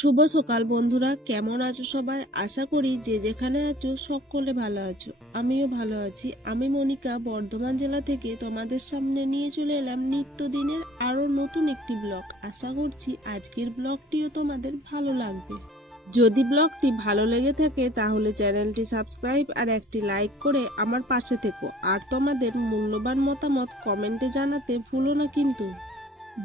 শুভ সকাল বন্ধুরা, কেমন আছো সবাই? আশা করি যে যেখানে আছো সকলে ভালো আছো। আমিও ভালো আছি। আমি মনিকা বর্ধমান জেলা থেকে তোমাদের সামনে নিয়ে চলে এলাম নিত্যদিনের আরো নতুন একটি ব্লগ। আশা করছি আজকের ব্লগটিও তোমাদের ভালো লাগবে। যদি ব্লগটি ভালো লেগে থাকে তাহলে চ্যানেলটি সাবস্ক্রাইব আর একটি লাইক করে আমার পাশে থেকো। আর তোমাদের মূল্যবান মতামত কমেন্টে জানাতে ভুলো না কিন্তু।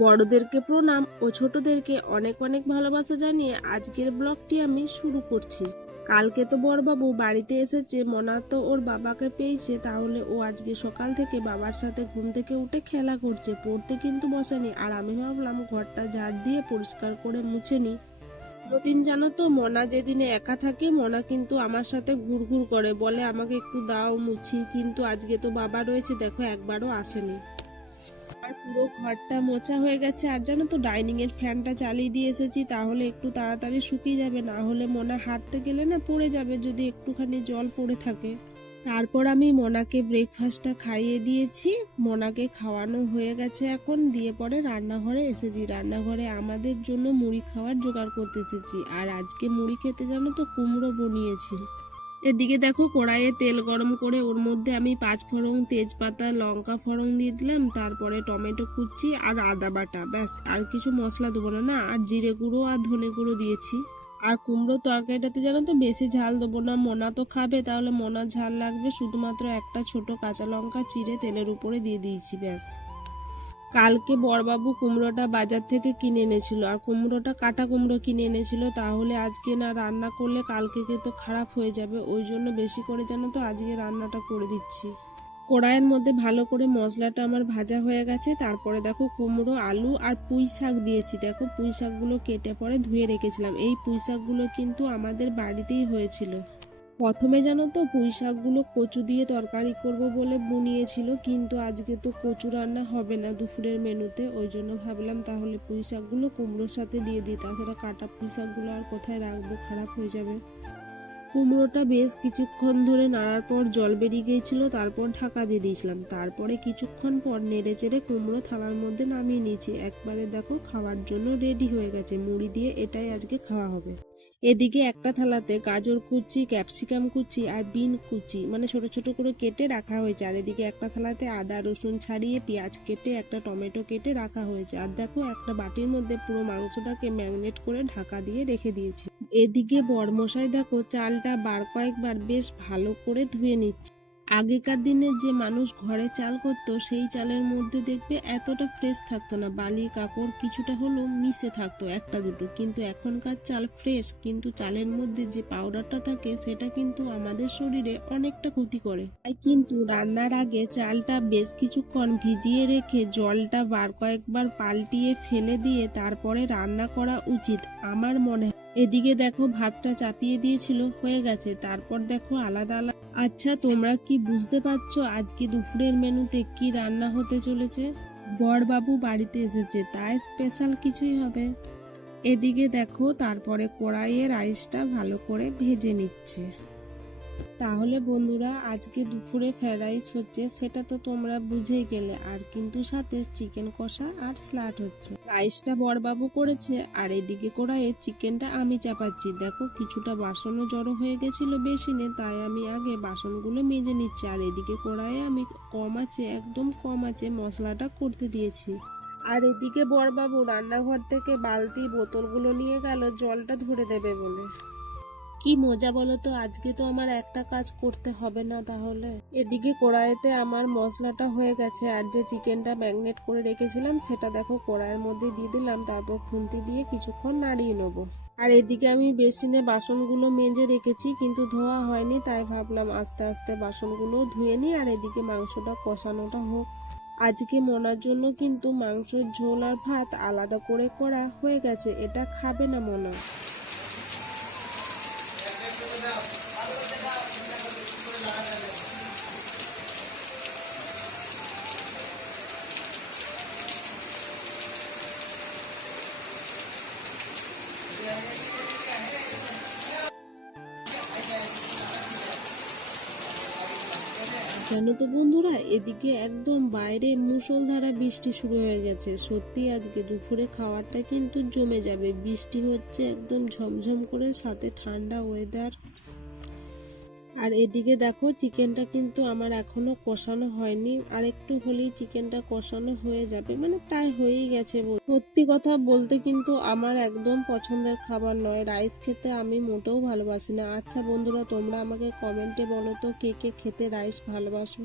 বড়দেরকে প্রণাম ও ছোটদেরকে অনেক অনেক ভালোবাসা জানিয়ে আজকের ব্লগটি আমি শুরু করছি। কালকে তো বড়বাবু বাড়িতে এসেছে, মনা তো ওর বাবাকে পেয়েছে, তাহলে ও আজকে সকাল থেকে বাবার সাথে ঘুম থেকে উঠে খেলা করছে, পড়তে কিন্তু বসেনি। আর আমি ভাবলাম ঘরটা ঝাড় দিয়ে পরিষ্কার করে মুছে নি। প্রতিদিন জানো তো, মনা যেদিনে একা থাকে মনা কিন্তু আমার সাথে ঘুরঘুর করে, বলে আমাকে একটু দাও মুছি, কিন্তু আজকে তো বাবা রয়েছে, দেখো একবারও আসেনি। আর পুরো ঘরটা মোছা হয়ে গেছে। আর জানো তো, ডাইনিং এর ফ্যানটা চালিয়ে দিয়ে এসেছি, তাহলে একটু তাড়াতাড়ি শুকিয়ে যাবে, না হলে মোনা হাঁটতে গেলে না পড়ে যাবে যদি একটুখানি জল পড়ে থাকে। তারপর আমি মোনাকে ব্রেকফাস্টটা খাইয়ে দিয়েছি। মোনাকে খাওয়ানো হয়ে গেছে, এখন দিয়ে পরে রান্নাঘরে এসেছি। রান্নাঘরে আমাদের জন্য মুড়ি খাওয়ার জোগাড় করতে এসেছি। আর আজকে মুড়ি খেতে জানো তো কুমড়ো বনিয়েছি। এদিকে দেখো, কড়াইয়ে তেল গরম করে ওর মধ্যে আমি 5 ফোড়ন, তেজপাতা, লঙ্কা ফোড়ন দিয়ে দিলাম। তারপরে টমেটো কুচি আর আদা বাটা, ব্যাস আর কিছু মশলা দেবো না। আর জিরে গুঁড়ো আর ধনে গুঁড়ো দিয়েছি। আর কুমড়ো তরকারিটাতে জানো তো বেশি ঝাল দেবো না, মোনা তো খাবে, তাহলে মোনার ঝাল লাগবে। শুধুমাত্র একটা ছোট কাঁচা লঙ্কা চিড়ে তেলের উপরে দিয়ে দিয়েছি, ব্যাস। কালকে বড়বাবু কুমড়োটা বাজার থেকে কিনে এনেছিল, আর কুমড়োটা কাটা কুমড়ো কিনে এনেছিল, তাহলে আজকে না রান্না করলে কালকে তো খারাপ হয়ে যাবে, ওই জন্য বেশি করে জানো তো আজকে রান্নাটা করে দিচ্ছি। কড়াইয়ের মধ্যে ভালো করে মশলাটা আমার ভাজা হয়ে গেছে। তারপরে দেখো কুমড়ো, আলু আর পুঁই শাক দিয়েছি। দেখো পুঁই শাকগুলো কেটে পরে ধুয়ে রেখেছিলাম। এই পুঁই শাকগুলো কিন্তু আমাদের বাড়িতেই হয়েছিল। প্রথমে জানো তো পুঁই শাকগুলো কচু দিয়ে তরকারি করব বলে বুনিয়েছিল, কিন্তু আজকে তো কচু রান্না হবে না দুপুরের মেনুতে, ওই জন্য ভাবলাম তাহলে পুঁই শাকগুলো কুমড়োর সাথে দিয়ে দিই। তাছাড়া কাটা পুঁই শাকগুলো আর কোথায় রাখবো, খারাপ হয়ে যাবে। কুমড়োটা বেশ কিছুক্ষণ ধরে নাড়ার পর জল বেরিয়ে গিয়েছিল, তারপর ঢাকা দিয়ে দিয়েছিলাম। তারপরে কিছুক্ষণ পর নেড়ে চেড়ে কুমড়ো থালার মধ্যে নামিয়ে নিয়েছি। একবারে দেখো খাওয়ার জন্য রেডি হয়ে গেছে। মুড়ি দিয়ে এটাই আজকে খাওয়া হবে। এদিকে একটা থালাতে গাজর কুচি, ক্যাপসিকাম কুচি আর বিন কুচি মানে ছোট ছোট করে কেটে রাখা হয়েছে। আর এদিকে একটা থালাতে আদা রসুন ছাড়িয়ে পেঁয়াজ কেটে একটা টমেটো কেটে রাখা হয়েছে। আর দেখো একটা বাটির মধ্যে পুরো মাংসটাকে ম্যারিনেট করে ঢাকা দিয়ে রেখে দিয়েছি। এদিকে বরমশাই দেখো চালটা বার কয়েকবার বেশ ভালো করে ধুয়ে নিচ্ছে। আগেকার দিনে যে মানুষ ঘরে চাল করতো সেই চালের মধ্যে দেখবে এতটা ফ্রেশ থাকতো না, বালি কাপড় কিছুটা হলেও মিশে থাকতো একটা দুটো। কিন্তু এখনকার চাল ফ্রেশ, কিন্তু চালের মধ্যে যে পাউডারটা থাকে সেটা কিন্তু আমাদের শরীরে অনেকটা ক্ষতি করে। তাই কিন্তু রান্নার আগে চালটা বেশ কিছুক্ষণ ভিজিয়ে রেখে জলটা বার কয়েকবার পাল্টিয়ে ফেলে দিয়ে তারপরে রান্না করা উচিত আমার মনে হয়। এদিকে দেখো ভাতটা চাপিয়ে দিয়েছিল, হয়ে গেছে। তারপর দেখো আলাদা আলাদা। আচ্ছা, তোমরা কি বুঝতে পারছো আজকে দুপুরের মেনুতে কি রান্না হতে চলেছে? বড়বাবু বাড়িতে এসেছে, তাই স্পেশাল কিছুই হবে। এদিকে দেখো তারপরে কড়াইয়ে রাইসটা ভালো করে ভেজে নিচ্ছে। তাহলে বন্ধুরা আজকে দুপুরে ফ্রাইড রাইস হচ্ছে, সেটা তো তোমরা বুঝেই গেলে। আর কিন্তু সাথে চিকেন কষা আর স্যালাড হচ্ছে। রাইসটা বড়বাবু করেছে, আর এদিকে কড়াইয়ে চিকেনটা আমি চাপাচ্ছি। দেখো কিছুটা বাসনও জড়ো হয়ে গেছিল বেসিনে, তাই আমি আগে বাসনগুলো মেজে নিচ্ছি। আর এদিকে কড়াইয়ে আমি একদম কম আছে মশলাটা করতে দিয়েছি। আর এদিকে বড়বাবু রান্নাঘর থেকে বালতি বোতলগুলো নিয়ে গেল জলটা ধরে দেবে বলে। কি মজা বলো তো, আজকে তো আমার একটা কাজ করতে হবে না তাহলে। এদিকে কড়াইতে আমার মশলাটা হয়ে গেছে, আর যে চিকেনটা ম্যারিনেট করে রেখেছিলাম সেটা দেখো কড়াইয়ের মধ্যে দিয়ে দিলাম। তারপর খুন্তি দিয়ে কিছুক্ষণ নাড়িয়ে নেবো। আর এদিকে আমি বেসিনে বাসনগুলো মেজে রেখেছি, কিন্তু ধোয়া হয়নি, তাই ভাবলাম আস্তে আস্তে বাসনগুলো ধুয়ে নিই। আর এদিকে মাংসটা কষানোটা হোক। আজকে মোনার জন্য কিন্তু মাংসের ঝোল আর ভাত আলাদা করে করা হয়ে গেছে, এটা খাবে না মোনা। জানো তো বন্ধুরা, এদিকে একদম বাইরে মুষলধারা বৃষ্টি শুরু হয়ে গেছে। সত্যি আজকে দুপুরে খাওয়াটা কিন্তু জমে যাবে। বৃষ্টি হচ্ছে একদম ঝমঝম করে, সাথে ঠান্ডা ওয়েদার। আর এদিকে দেখো, চিকেনটা কিন্তু আমার এখনো কষানো হয়নি, আর একটু হলেই চিকেনটা কষানো হয়ে যাবে, মানে প্রায় হয়েই গেছে। সত্যি কথা বলতে কিন্তু আমার একদম পছন্দের খাবার নয়, রাইস খেতে আমি মোটেও ভালোবাসি না। আচ্ছা বন্ধুরা, তোমরা আমাকে কমেন্টে বলো তো কে কে খেতে রাইস ভালোবাসো।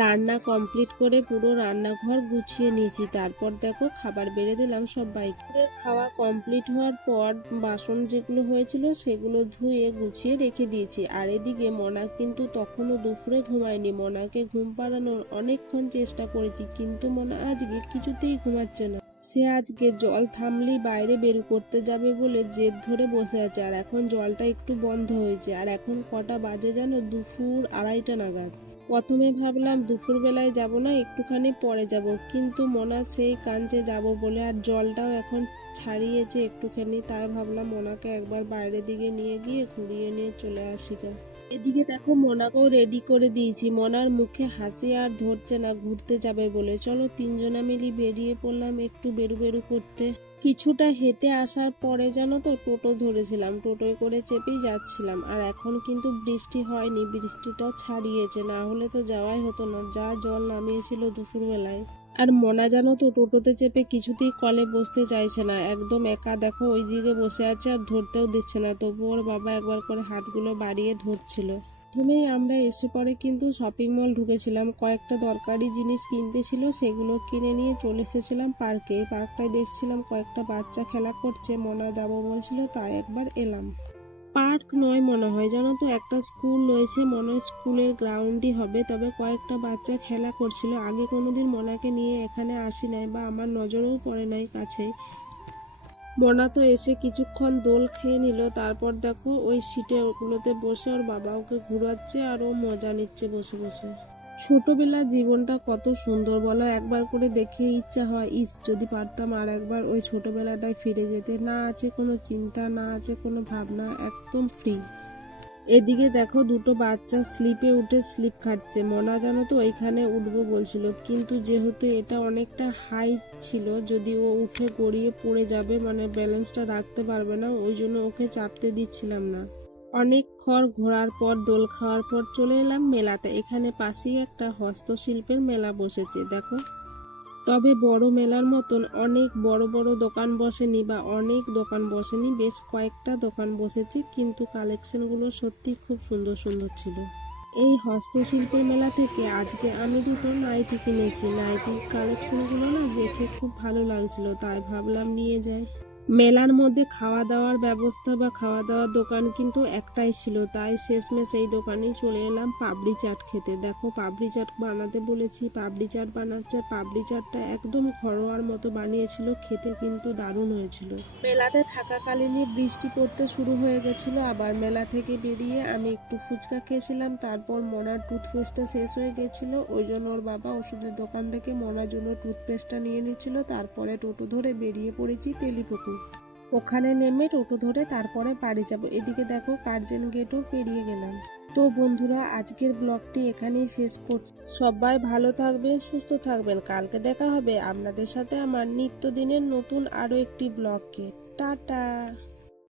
রান্না কমপ্লিট করে পুরো রান্নাঘর গুছিয়ে নিয়েছি, তারপর দেখো খাবার বেড়ে দিলাম সবাইকে। খাওয়া কমপ্লিট হওয়ার পর বাসন যেগুলো হয়েছিল সেগুলো ধুয়ে গুছিয়ে রেখে দিয়েছি। আর এদিকে মনা কিন্তু তখনও দুপুরে ঘুমায়নি। মনাকে ঘুম পাড়ানোর অনেকক্ষণ চেষ্টা করেছি, কিন্তু মনা আজকে কিছুতেই ঘুমাচ্ছে না। সে আজকে জল থামলেই বাইরে বের করতে যাবে বলে জেদ ধরে বসে আছে। আর এখন জলটা একটু বন্ধ হয়েছে। আর এখন কটা বাজে জানো? দুপুর 2:30 নাগাদ। প্রথমে ভাবলাম দুপুর বেলায় যাব না, একটুখানি পরে যাব, কিন্তু মনা সেই কাঁদছে যাব বলে। আর জলটাও এখন ছাড়িয়েছে একটুখানি, তাই ভাবলাম মনাকে একবার বাইরের দিকে নিয়ে গিয়ে ঘুরিয়ে নিয়ে চলে আসি। এদিকে দেখো, মনাকেও রেডি করে দিয়েছি। মনার মুখে হাসি আর ধরছে না ঘুরতে যাবে বলে। চলো তিনজনা মিলি বেরিয়ে পড়লাম একটু বেরু বেরু করতে। কিছুটা হেঁটে আসার পরে জানো তো টোটো ধরেছিলাম, টোটোয় করে চেপেই যাচ্ছিলাম। আর এখন কিন্তু বৃষ্টি হয়নি, বৃষ্টিটা ছাড়িয়েছে, না হলে তো যাওয়াই হতো না, যা জল নামিয়েছিল দুপুরবেলায়। আর মনা জানো তো টোটোতে চেপে কিছুতেই কলে বসতে চাইছে না, একদম একা। দেখো ওইদিকে বসে আছে আর ধরতেও দিচ্ছে না, তবু ওর বাবা একবার করে হাতগুলো বাড়িয়ে ধরছিল। প্রথমেই আমরা এসে পরে কিন্তু শপিং মল ঢুকেছিলাম, কয়েকটা দরকারি জিনিস কিনতে ছিল, সেগুলো কিনে নিয়ে চলে এসেছিলাম পার্কে। পার্কটায় দেখছিলাম কয়েকটা বাচ্চা খেলা করছে, মনা যাবো বলছিল, তাই একবার এলাম। পার্ক নয় মনে হয়, জানো তো একটা স্কুল রয়েছে, মনে হয় স্কুলের গ্রাউন্ডই হবে। তবে কয়েকটা বাচ্চা খেলা করছিল, আগে কোনোদিন মনাকে নিয়ে এখানে আসি নাই, বা আমার নজরেও পড়ে নাই কাছে। মনা তো এসে কিছুক্ষণ দোল খেয়ে নিল, তারপর দেখো ওই সিটে ওগুলোতে বসে ওর বাবা ওকে ঘুরাচ্ছে আর ও মজা নিচ্ছে বসে বসে। ছোটবেলার জীবনটা কত সুন্দর বলো, একবার করে দেখে ইচ্ছা হয়, যদি পারতাম আর একবার ওই ছোটবেলাটায় ফিরে যেতে। না আছে কোনো চিন্তা, না আছে কোনো ভাবনা, একদম ফ্রি। এদিকে দেখো দুটো বাচ্চা স্লিপে উঠে স্লিপ খাচ্ছে। মনা জানো তো ওইখানে উঠবো বলছিল, কিন্তু যেহেতু এটা অনেকটা হাই ছিল, যদি ও উঠে গড়িয়ে পড়ে যাবে, মানে ব্যালেন্সটা রাখতে পারবে না, ওই জন্য ওকে চাপতে দিচ্ছিলাম না। অনেকক্ষণ ঘোরার পর দোল খাওয়ার পর চলে এলাম মেলাতে। এখানে পাশেই একটা হস্তশিল্পের মেলা বসেছে দেখো। তবে বড় মেলার মতন অনেক বড় বড় দোকান বসেনি, বা অনেক দোকান বসেনি, বেশ কয়েকটা দোকান বসেছে, কিন্তু কালেকশনগুলো সত্যি খুব সুন্দর সুন্দর ছিল। এই হস্তশিল্পের মেলা থেকে আজকে আমি দুটো নাইটি কিনেছি। নাইটি কালেকশনগুলো না দেখে খুব ভালো লাগছিল, তাই ভাবলাম নিয়ে যাই। মেলার মধ্যে খাওয়া দাওয়ার ব্যবস্থা বা খাওয়া দাওয়ার দোকান কিন্তু একটাই ছিল, তাই শেষমেশ এই দোকানেই চলে এলাম পাপড়ি চাট খেতে। দেখো পাপড়ি চাট বানাতে বলেছি, পাপড়ি চাট বানাচ্ছে। পাপড়ি চাটটা একদম ঘরোয়ার মতো বানিয়েছিল, খেতে কিন্তু দারুণ হয়েছিল। মেলাতে থাকাকালীনই বৃষ্টি পড়তে শুরু হয়ে গেছিল। আবার মেলা থেকে বেরিয়ে আমি একটু ফুচকা খেয়েছিলাম, তারপর মনার টুথপেস্টটা শেষ হয়ে গেছিল, ওই জন্য ওর বাবা ওষুধের দোকান থেকে মনার জন্য টুথপেস্টটা নিয়ে নিচ্ছিল। তারপরে টোটো ধরে বেরিয়ে পড়েছি তেলিপুকুর। ওখানে নেমে টোটো ধরে তারপরে বাড়ি যাব। এদিকে দেখো কার্জন গেটও পেরিয়ে গেলাম। তো বন্ধুরা, আজকের ব্লগটি এখানেই শেষ করছি। সবাই ভালো থাকবেন, সুস্থ থাকবেন। কালকে দেখা হবে আপনাদের সাথে আমার নিত্যদিনের নতুন আরো একটি ব্লগে। টাটা।